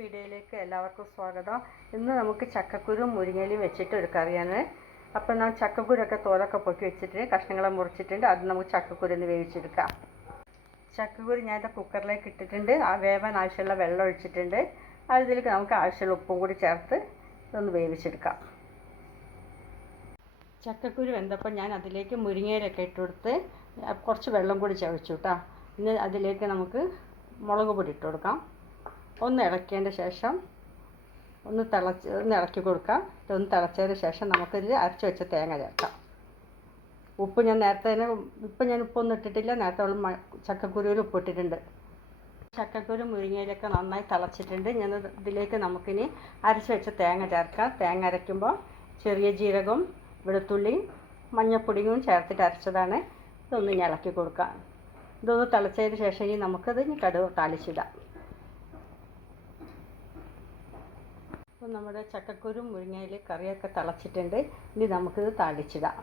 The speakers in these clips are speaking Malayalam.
വീഡിയോയിലേക്ക് എല്ലാവർക്കും സ്വാഗതം. ഇന്ന് നമുക്ക് ചക്കക്കുരു മുരിങ്ങയിലും വെച്ചിട്ട് ഒരു കറിയാണ്. അപ്പം നാം ചക്കക്കുരൊക്കെ തോലൊക്കെ പൊക്കി വെച്ചിട്ട് കഷ്ണങ്ങളെ മുറിച്ചിട്ടുണ്ട്. അത് നമുക്ക് ചക്കക്കുരു ഒന്ന് വേവിച്ചെടുക്കാം. ചക്കക്കുരു ഞാൻ കുക്കറിലേക്ക് ഇട്ടിട്ടുണ്ട്. ആ വേവാൻ ആവശ്യമുള്ള വെള്ളം ഒഴിച്ചിട്ടുണ്ട്. അതിലേക്ക് നമുക്ക് ആവശ്യമുള്ള ഉപ്പും കൂടി ചേർത്ത് ഇതൊന്ന് വേവിച്ചെടുക്കാം. ചക്കക്കുരു വെന്തപ്പോൾ ഞാൻ അതിലേക്ക് മുരിങ്ങയിലൊക്കെ ഇട്ട് കൊടുത്ത് കുറച്ച് വെള്ളം കൂടി ചവച്ചു കേട്ടോ. ഇനി അതിലേക്ക് നമുക്ക് മുളക് പൊടി ഇട്ട് കൊടുക്കാം. ഒന്ന് ഇളക്കിയതിന്റെ ശേഷം ഒന്ന് തിളച്ച് ഒന്ന് ഇളക്കി കൊടുക്കാം. ഇതൊന്ന് തിളച്ചതിന് ശേഷം നമുക്കിതിൽ അരച്ച് വെച്ച തേങ്ങ ചേർക്കാം. ഉപ്പ് ഞാൻ നേരത്തെ തന്നെ ഇപ്പം ഞാൻ ഉപ്പൊന്നും ഇട്ടിട്ടില്ല. നേരത്തെ ഉള്ള ചക്കക്കുരുവിൽ ഉപ്പ് ഇട്ടിട്ടുണ്ട്. ചക്കക്കുരു മുരിങ്ങയിലൊക്കെ നന്നായി തിളച്ചിട്ടുണ്ട്. ഞാൻ ഇതിലേക്ക് നമുക്കിനി അരച്ച് വെച്ച തേങ്ങ ചേർക്കാം. തേങ്ങ അരയ്ക്കുമ്പോൾ ചെറിയ ജീരകവും വെളുത്തുള്ളിയും മഞ്ഞപ്പൊടിയും ചേർത്തിട്ട് അരച്ചതാണ്. ഇതൊന്ന് ഇളക്കി കൊടുക്കാം. ഇതൊന്ന് തിളച്ചതിന് ശേഷം ഇനി നമുക്കത് ഇനി കടുക് താളിച്ചിടാം. അപ്പോൾ നമ്മുടെ ചക്കക്കുരും മുരിങ്ങയിൽ കറിയൊക്കെ തിളച്ചിട്ടുണ്ട്. ഇനി നമുക്കിത് താളിച്ചിടാം.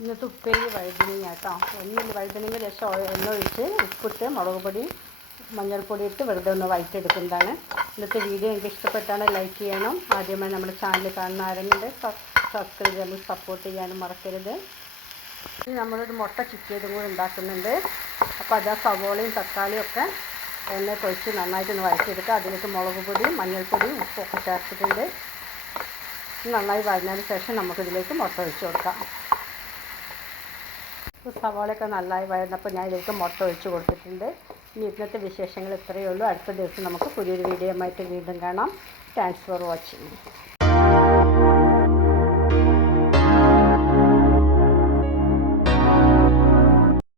ഇന്നത്തെ ഉപ്പേരി വഴുതനങ്ങ കേട്ടോ. ഒന്നിൽ വഴുതനങ്ങ എണ്ണ ഒഴിച്ച് ഉപ്പിട്ട് മുളക് പൊടി മഞ്ഞൾപ്പൊടി ഇട്ട് വെറുതെ ഒന്ന് വഴറ്റെടുക്കുന്നതാണ് ഇന്നത്തെ വീഡിയോ എനിക്ക് ഇഷ്ടപ്പെട്ടാണ് ലൈക്ക് ചെയ്യണം. ആദ്യമായി നമ്മുടെ ചാനൽ കാണുന്ന ആരെങ്കിലും സബ്സ്ക്രൈബ് ചെയ്യാനും സപ്പോർട്ട് ചെയ്യാനും മറക്കരുത്. ഇനി നമ്മളൊരു മുട്ട ചിക്കിയതും കൂടി ഉണ്ടാക്കുന്നുണ്ട്. അപ്പോൾ അത് ആ സവോളയും തക്കാളിയും ഒക്കെ എണ്ണ കൊഴിച്ച് നന്നായിട്ടൊന്ന് വഴറ്റിയെടുക്കുക. അതിലേക്ക് മുളക് പൊടിയും മഞ്ഞൾപ്പൊടിയും ഉപ്പൊക്കെ ചേർത്തിട്ടുണ്ട്. നന്നായി വഴഞ്ഞതിന് ശേഷം നമുക്കിതിലേക്ക് മുട്ട ഒഴിച്ചു കൊടുക്കാം. സവാളയൊക്കെ നന്നായി വഴന്നപ്പോൾ ഞാൻ ഇതിലേക്ക് മുട്ട ഒഴിച്ച് കൊടുത്തിട്ടുണ്ട്. ഇനി ഇന്നത്തെ വിശേഷങ്ങൾ ഇത്രയേ ഉള്ളൂ. അടുത്ത ദിവസം നമുക്ക് പുതിയൊരു വീഡിയോ ആയിട്ട് വീണ്ടും കാണാം. Thanks for watching